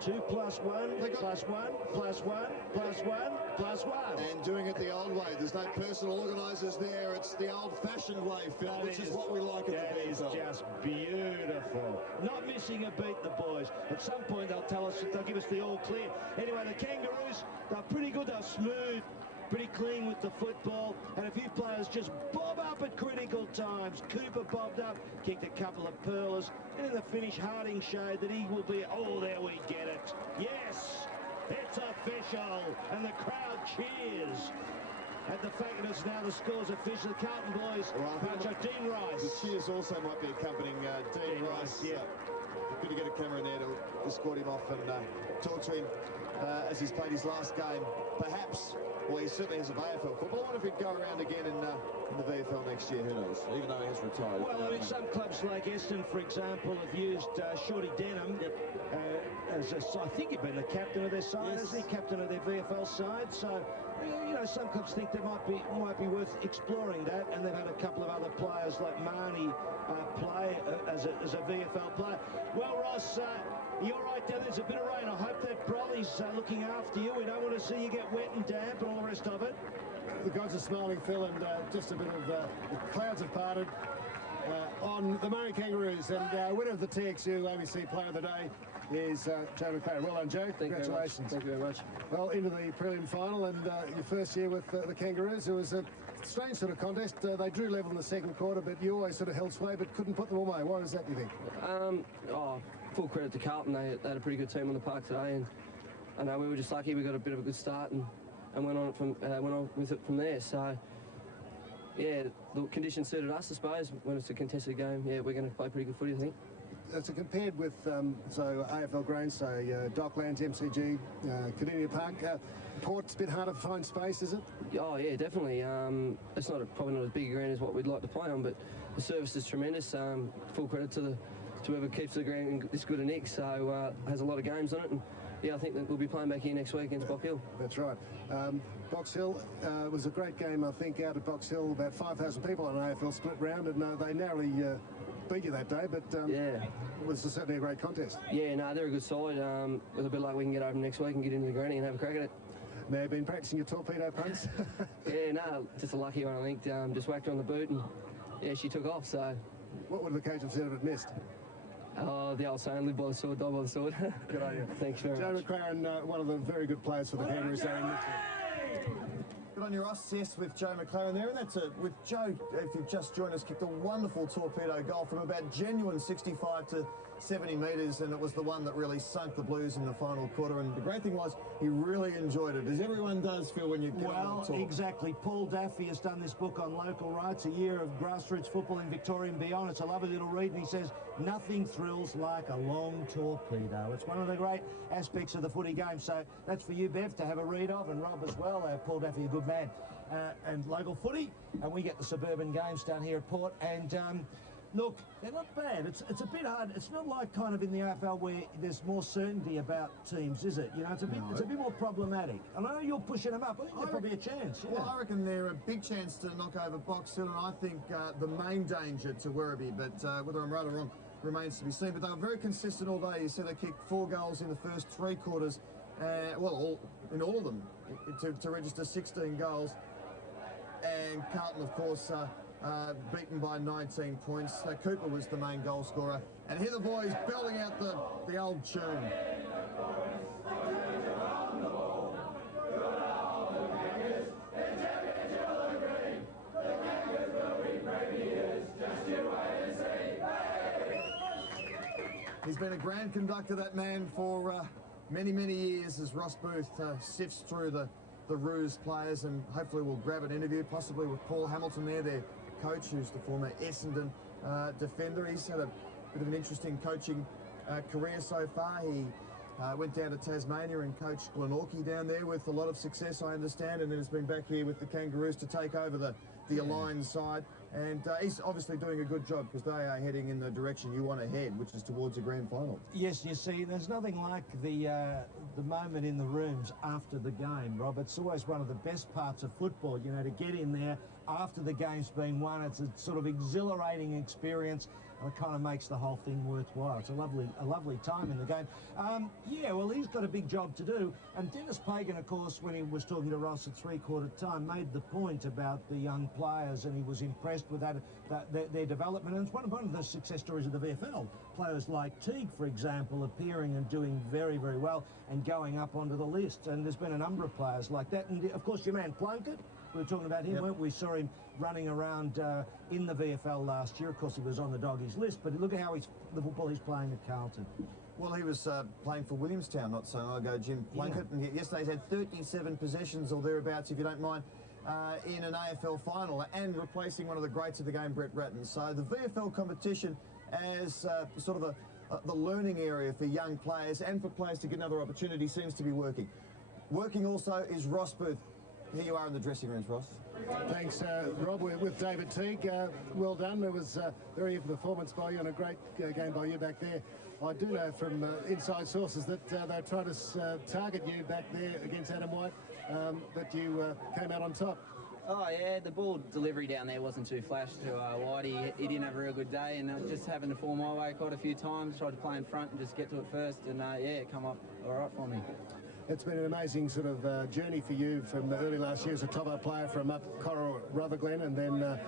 2 plus 1, plus 1, plus 1, plus 1, plus 1. And doing it the old way. There's no personal organisers there. It's the old-fashioned way, Phil, which is what we like at the VFL. That is just beautiful. Not missing a beat, the boys. At some point, they'll give us the all clear. Anyway, the Kangaroos, they're pretty good. They're smooth, pretty clean with the football, and a few players just bob up at critical times. Cooper bobbed up, kicked a couple of pearlers, and in the finish, Harding showed that he will be, oh, there we get it. Yes, it's official, and the crowd cheers at the fact that it's now the score's official. The Carlton boys, Dean Rice. The cheers also might be accompanying Dean Rice. Yeah. Good to get a camera in there to escort him off and talk to him as he's played his last game. Perhaps, well, he certainly has a VFL football. I wonder if he'd go around again in the VFL next year. Who knows? Even though he has retired. Well, I mean, some clubs like Eston, for example, have used Shorty Denham as I think he'd been the captain of their side, hasn't he? Captain of their VFL side. So, you know, some clubs think there might be worth exploring that, and they've had a couple of other players like Marnie play as a VFL player. Well, Ross, you're right down there's a bit of rain. I hope that Broly's looking after you. We don't want to see you get wet and damp and all the rest of it. The gods are smiling, Phil, and just a bit of the clouds have parted on the Murray Kangaroos. And winner of the TXU ABC Player of the Day is Joe McLaren. Well done, Joe. Congratulations. Thank you very much. Well, into the prelim final, and your first year with the Kangaroos. It was a strange sort of contest. They drew level in the second quarter, but you always sort of held sway, but couldn't put them away. Why is that, do you think? Full credit to Carlton. They had a pretty good team on the park today, and I know we were just lucky. We got a bit of a good start and went on with it from there. So yeah, the conditions suited us, I suppose. When it's a contested game, yeah, we're going to play pretty good footy, I think. So compared with so AFL grounds, say Docklands, MCG, Cardinia Park, Port's a bit harder to find space, is it? Oh yeah, definitely. It's probably not as big a ground as what we'd like to play on, but the service is tremendous. Full credit to whoever keeps the ground in this good a nick. So has a lot of games on it, and yeah, I think that we'll be playing back here next week against Box Hill. That's right. Box Hill was a great game, I think, out at Box Hill. About 5,000 people on an AFL split round, and they narrowly beat you that day, but yeah, it was certainly a great contest. Yeah, no, they're a good side. With a bit of luck, we can get over next week and get into the granny and have a crack at it. May have been practicing your torpedo punts. Yeah, no, just a lucky one, I think. Just whacked her on the boot, and yeah, she took off. So, what would the coach have said if it missed? Oh, the old saying, live by the sword, die by the sword. Good on you. Thanks very much. Joe McLaren, one of the very good players for the Kangaroos there in Mitchell. on you, Ross. Yes, with Joe McLaren there. And that's with Joe, if you've just joined us, kicked a wonderful torpedo goal from about genuine 65 to 70 metres, and it was the one that really sunk the Blues in the final quarter. And the great thing was he really enjoyed it, as everyone does feel when you get on the talk. Exactly. Paul Daffy has done this book on local rights, a year of grassroots football in Victoria and beyond. It's a lovely little read, and he says nothing thrills like a long torpedo. It's one of the great aspects of the footy game. So that's for you, Bev, to have a read of, and Rob as well. Paul Daffy, a good man, and local footy, and we get the suburban games down here at Port. And look, they're not bad. It's a bit hard. It's not like kind of in the AFL where there's more certainty about teams, is it? You know, it's a bit more problematic. I know you're pushing them up. I think they're probably a chance. Yeah. Well, I reckon they're a big chance to knock over Box Hill, and I think the main danger to Werribee, but whether I'm right or wrong remains to be seen. But they were very consistent all day. You see they kicked 4 goals in the first 3 quarters. Well, in all of them, to register 16 goals. And Carlton, of course, beaten by 19 points. Cooper was the main goal scorer. And here the boys belting out the old tune. He's been a grand conductor, that man, for many, many years, as Ross Booth sifts through the Roos players, and hopefully we'll grab an interview, possibly with Paul Hamilton there, their coach, who's the former Essendon defender. He's had a bit of an interesting coaching career so far. He went down to Tasmania and coached Glenorchy down there with a lot of success, I understand, and then has been back here with the Kangaroos to take over the aligned side. And he's obviously doing a good job, because they are heading in the direction you want to head, which is towards a grand final. Yes, you see, there's nothing like the moment in the rooms after the game, Rob. It's always one of the best parts of football, you know, to get in there after the game's been won. It's a sort of exhilarating experience, and it kind of makes the whole thing worthwhile. It's a lovely time in the game. Yeah, well, he's got a big job to do. And Dennis Pagan, of course, when he was talking to Ross at 3/4 time, made the point about the young players, and he was impressed with their development. And it's one of the success stories of the VFL. Players like Teague, for example, appearing and doing very, very well and going up onto the list. And there's been a number of players like that. And, of course, your man Plunkett, we were talking about him, weren't we? Saw him running around in the VFL last year. Of course, he was on the doggies list, but look at how the football he's playing at Carlton. Well, he was playing for Williamstown not so long ago, Jim Plunkett, and yesterday he's had 37 possessions or thereabouts, if you don't mind, in an AFL final, and replacing one of the greats of the game, Brett Ratton. So the VFL competition as sort of the learning area for young players and for players to get another opportunity seems to be working. Working also is Ross Booth. Here you are in the dressing rooms, Ross. Thanks, Rob. We're with David Teague. Well done. It was a very even performance by you and a great game by you back there. I do know from inside sources that they tried to target you back there against Adam White, that you came out on top. Oh yeah, the ball delivery down there wasn't too flash to Whitey. He didn't have a real good day, and I was just having to fall my way quite a few times. Tried to play in front and just get to it first, and yeah, it come up all right for me. It's been an amazing sort of journey for you from early last year as a top-up player from up Coral Rutherglen, and then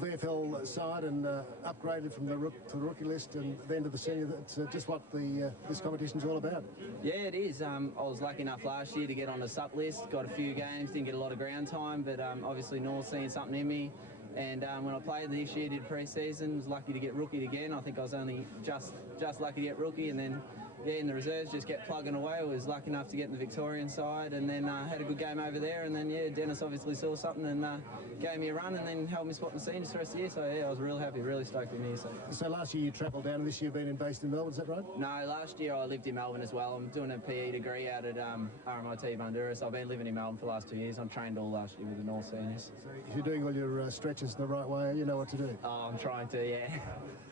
VFL side, and upgraded from to the rookie list and then to the senior. That's just what this competition's all about. Yeah, it is. I was lucky enough last year to get on the sup list, got a few games, didn't get a lot of ground time, but obviously North seen something in me. And when I played this year, did pre-season, was lucky to get rookie again. I think I was only just lucky to get rookie, and then yeah, in the reserves, just kept plugging away. I was lucky enough to get in the Victorian side, and then had a good game over there. And then yeah, Dennis obviously saw something and gave me a run, and then held me spot in the seniors the rest of the year. So yeah, I was real happy, really stoked to be here. So last year you travelled down, and this year you've been based in Melbourne. Is that right? No, last year I lived in Melbourne as well. I'm doing a PE degree out at RMIT Bundoora, so I've been living in Melbourne for the last 2 years. I'm trained all last year with the North seniors. So if you're doing all your stretches the right way, you know what to do. Oh, I'm trying to, yeah.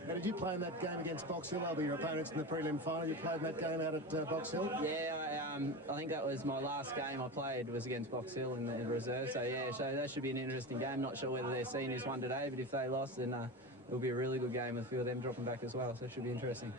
Now, did you play in that game against Box Hill? They'll be your opponents in the prelim final. You played in that game out at Box Hill? Yeah, I think that was my last game I played was against Box Hill in the reserve. So yeah, so that should be an interesting game. Not sure whether their seniors won today, but if they lost, then it'll be a really good game with a few of them dropping back as well. So it should be interesting.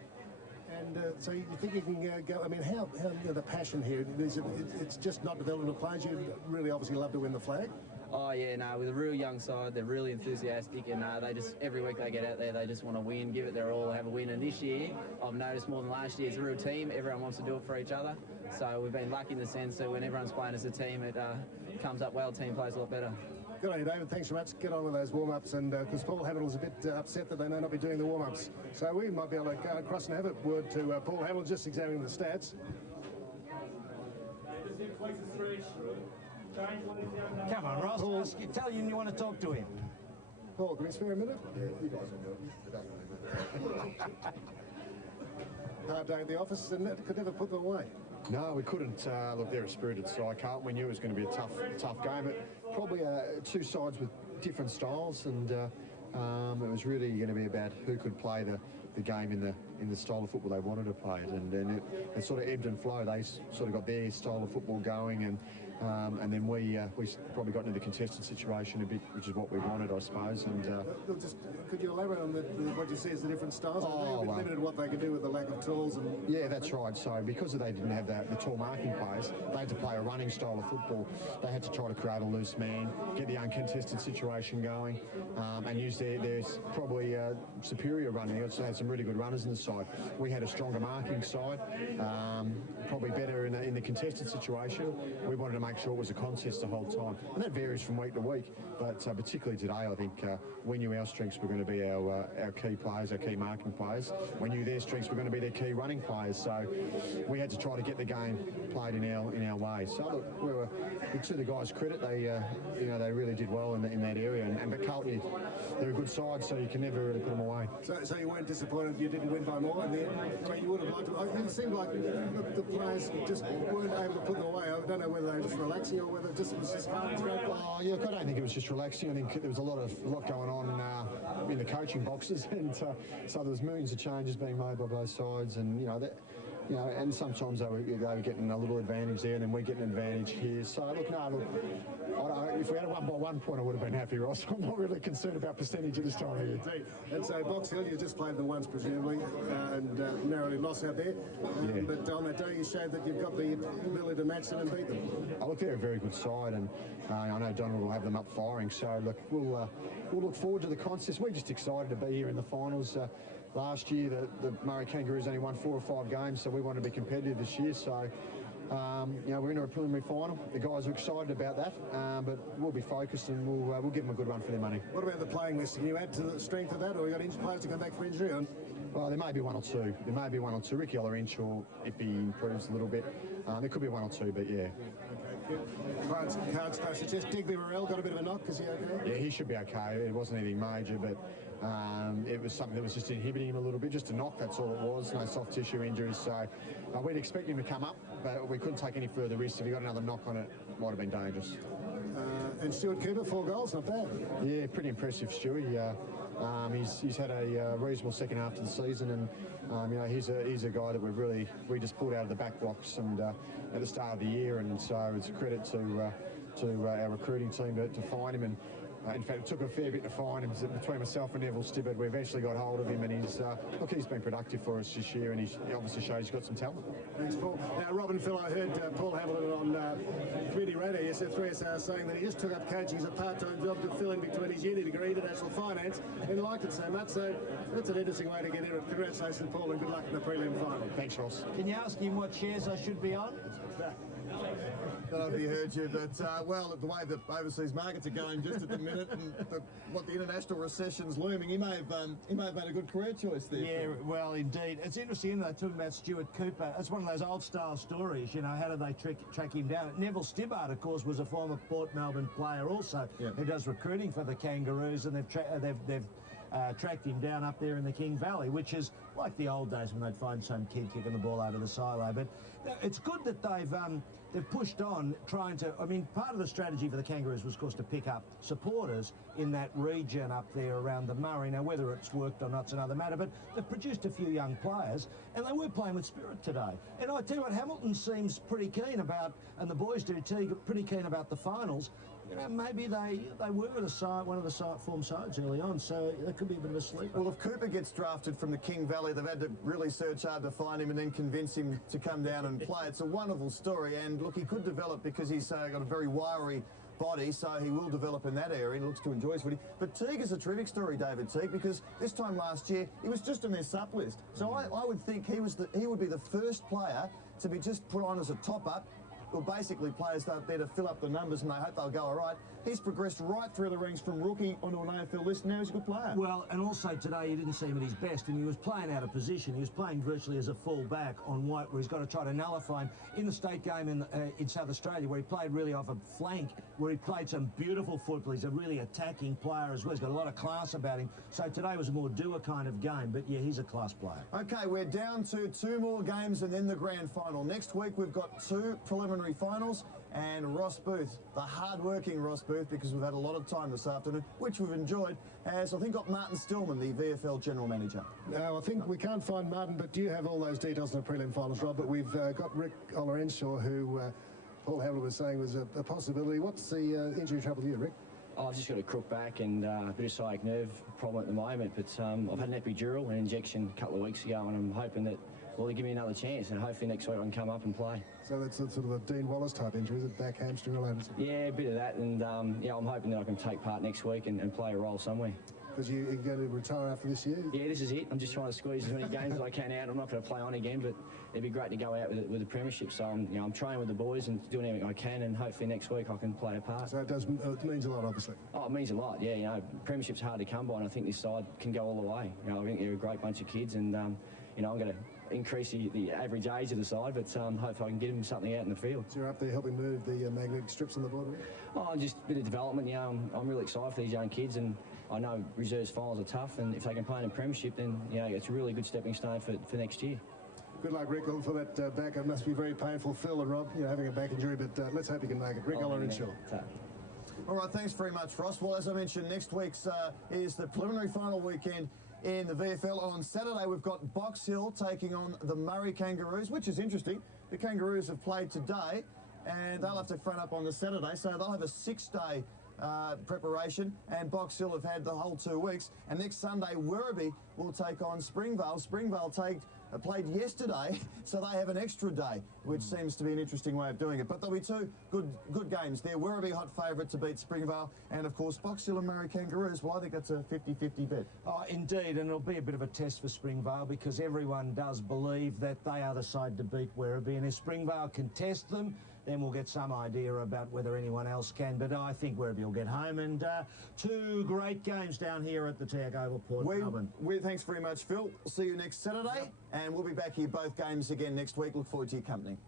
And so you think you can go? I mean, how the passion here? It's just not developing the players. You really obviously love to win the flag. Oh yeah, no, with a real young side, they're really enthusiastic, and they just every week they get out there, they just want to win, give it their all, have a win. And this year, I've noticed more than last year, it's a real team. Everyone wants to do it for each other. So we've been lucky in the sense that when everyone's playing as a team, it comes up well. Team plays a lot better. Good on you, David. Thanks very much. Get on with those warm-ups, and because Paul Hamill was a bit upset that they may not be doing the warm-ups, so we might be able to go across and have a word to Paul Hamill, just examining the stats. Come on, Ross. Tell him you want to talk to him. Paul, can we spare a minute? Yeah, you guys will do it. Hard day at the office, and could never put them away. No, we couldn't. Look, they're a spirited side, Carlton. We knew it was going to be a tough game, but probably two sides with different styles, and it was really going to be about who could play the game in the style of football they wanted to play it, and it sort of ebbed and flowed. They sort of got their style of football going, and then we probably got into the contested situation a bit, which is what we wanted, I suppose. And just could you elaborate on what you see as the different styles? Oh, They're limited what they can do with the lack of tools. And yeah, that's right. So because they didn't have the tall marking players, they had to play a running style of football. They had to try to create a loose man, get the uncontested situation going, and use their probably superior running. They also had some really good runners in the side. We had a stronger marking side, probably better in the contested situation. We wanted to make sure it was a contest the whole time, and that varies from week to week. But particularly today, I think we knew our strengths were going to be our key players, our key marking players. We knew their strengths were going to be their key running players. So we had to try to get the game played in our way. So look, to the guys' credit, they they really did well in that area. But Carlton, they're a good side, so you can never really put them away. So you weren't disappointed you didn't win by more in the end? I mean, you would have liked to. It seemed like the players just weren't able to put them away. I don't know whether they were just relaxing or whether it was just hard to go. Oh, yeah, I don't think it was just relaxing. I think there was a lot going on in the coaching boxes, and so there was millions of changes being made by both sides, and and sometimes they were getting a little advantage there, and then we get an advantage here. So look, if we had won by 1 point, I would have been happy, Ross. I'm not really concerned about percentage at this time of year. And so Box Hill, you just played them once presumably, and narrowly lost out there. Yeah. But on that day, you showed that you've got the ability to match them and beat them. I look, they're a very good side, and I know Donald will have them up firing. So look, we'll look forward to the contest. We're just excited to be here in the finals. Last year, the Murray Kangaroos only won 4 or 5 games, so we want to be competitive this year. So, we're in a preliminary final. The guys are excited about that, but we'll be focused, and we'll give them a good run for their money. What about the playing list? Can you add to the strength of that, or you got injured players to come back for injury? Well, there may be 1 or 2. There may be 1 or 2. Ricky Ollerinch, or if he improves a little bit, there could be 1 or 2, but yeah. Cards suggest Digby Morrell got a bit of a knock. Is he okay? Yeah, he should be okay. It wasn't anything major, but it was something that was just inhibiting him a little bit, just a knock, that's all it was, no soft tissue injuries. So we'd expect him to come up, but we couldn't take any further risks. If he got another knock on it, it might have been dangerous. And Stuart Cooper, 4 goals, not bad. Yeah, pretty impressive, Stewie. He's had a reasonable second half of the season, and he's a guy that we just pulled out of the back blocks and at the start of the year, and so it's a credit to our recruiting team to find him. And in fact, it took a fair bit to find him. Between myself and Neville Stibbard, we eventually got hold of him, and he's been productive for us this year, and he obviously shows he's got some talent. Thanks, Paul. Now, Robin Phil, I heard Paul Hamilton on community radio yesterday, 3SR, saying that he just took up coaching as a part-time job to fill in between his uni degree, international finance, and liked it so much. So that's an interesting way to get in it. Congratulations, Paul, and good luck in the prelim final. Thanks, Ross. Can you ask him what shares I should be on? I don't know if he heard you, but well, the way the overseas markets are going just at the minute, and what the international recession's looming, he may have made a good career choice there. Yeah, well, indeed. It's interesting that they're talking about Stuart Cooper. It's one of those old-style stories, how did they track him down? Neville Stibbard, of course, was a former Port Melbourne player also, who does recruiting for the Kangaroos, and they've tracked him down up there in the King Valley, which is like the old days when they'd find some kid kicking the ball over the silo. But it's good that they've pushed on trying to, part of the strategy for the Kangaroos was, of course, to pick up supporters in that region up there around the Murray. Now, whether it's worked or not's another matter, but they've produced a few young players, and they were playing with spirit today. And I tell you what, Hamilton seems pretty keen about, and the boys do too, pretty keen about the finals. Maybe they were one of the form sides early on, so that could be a bit of a sleeper. Well, if Cooper gets drafted from the King Valley Valley. They've had to really search hard to find him and then convince him to come down and play. It's a wonderful story, and look, he could develop because he's got a very wiry body, so he will develop in that area. He looks to enjoy his footy. But Teague is a terrific story, David Teague, because this time last year he was just in their sup list. So I would think he would be the first player to be just put on as a top-up. Well, basically players out there to fill up the numbers and they hope they'll go all right. He's progressed right through the ranks from rookie onto an AFL list, and now he's a good player. Well, and also today you didn't see him at his best, and he was playing out of position. He was playing virtually as a full-back on White, where he's got to try to nullify him. In the state game in South Australia, where he played really off a flank, where he played some beautiful football. He's a really attacking player as well. He's got a lot of class about him. So today was a more doer kind of game, but yeah, he's a class player. Okay, we're down to 2 more games and then the grand final. Next week we've got 2 preliminary finals, and Ross Booth, the hard-working Ross Booth, because we've had a lot of time this afternoon, which we've enjoyed, has, I think, got Martin Stillman, the VFL General Manager. No, I think we can't find Martin, but do you have all those details in the prelim finals, Rob? But we've got Rick Ollerenshaw, who Paul Hamlin was saying was a possibility. What's the injury trouble here, Rick? Oh, I've just got a crook back and a bit of sciatic nerve problem at the moment, but I've had an epidural, an injection a couple of weeks ago, and I'm hoping that, well, they give me another chance, and hopefully next week I can come up and play. So that's sort of a Dean Wallace type injury, is it? Back hamstring related? Yeah, a bit of that, and yeah, I'm hoping that I can take part next week and play a role somewhere. Because you're going to retire after this year? Yeah, this is it. I'm just trying to squeeze as many games as I can out. I'm not going to play on again, but it'd be great to go out with the premiership. So I'm training with the boys and doing everything I can, and hopefully next week I can play a part. So it means a lot, obviously. Oh, it means a lot. Yeah, premiership's hard to come by, and I think this side can go all the way. I think they're a great bunch of kids, and I'm going to increase the average age of the side, but hopefully I can get them something out in the field. So you're up there helping move the magnetic strips on the board? Oh, just a bit of development. I'm really excited for these young kids, and I know reserves finals are tough, and if they can play in a premiership, then it's a really good stepping stone for next year. Good luck, Rick, for that back. It must be very painful. Phil and Rob, having a back injury, but let's hope you can make it. Rick Ollerenshaw. All right, thanks very much, Ross. Well, as I mentioned, next week's is the preliminary final weekend in the VFL. On Saturday, we've got Box Hill taking on the Murray Kangaroos, which is interesting. The Kangaroos have played today, and they'll have to front up on the Saturday, so they'll have a 6-day preparation, and Box Hill have had the whole 2 weeks. And next Sunday, Werribee will take on Springvale. Springvale played yesterday, so they have an extra day, which seems to be an interesting way of doing it. But there'll be 2 good games there. Werribee hot favourite to beat Springvale, and of course Box Hill and Murray Kangaroos. Well, I think that's a 50-50 bet. Oh, indeed, and it'll be a bit of a test for Springvale, because everyone does believe that they are the side to beat Werribee, and if Springvale can test them, then we'll get some idea about whether anyone else can. But I think Werribee will get home, and 2 great games down here at the TAG Oval, Port Melbourne. Thanks very much, Phil. See you next Saturday, and we'll be back here both games again next week. Look forward to your company.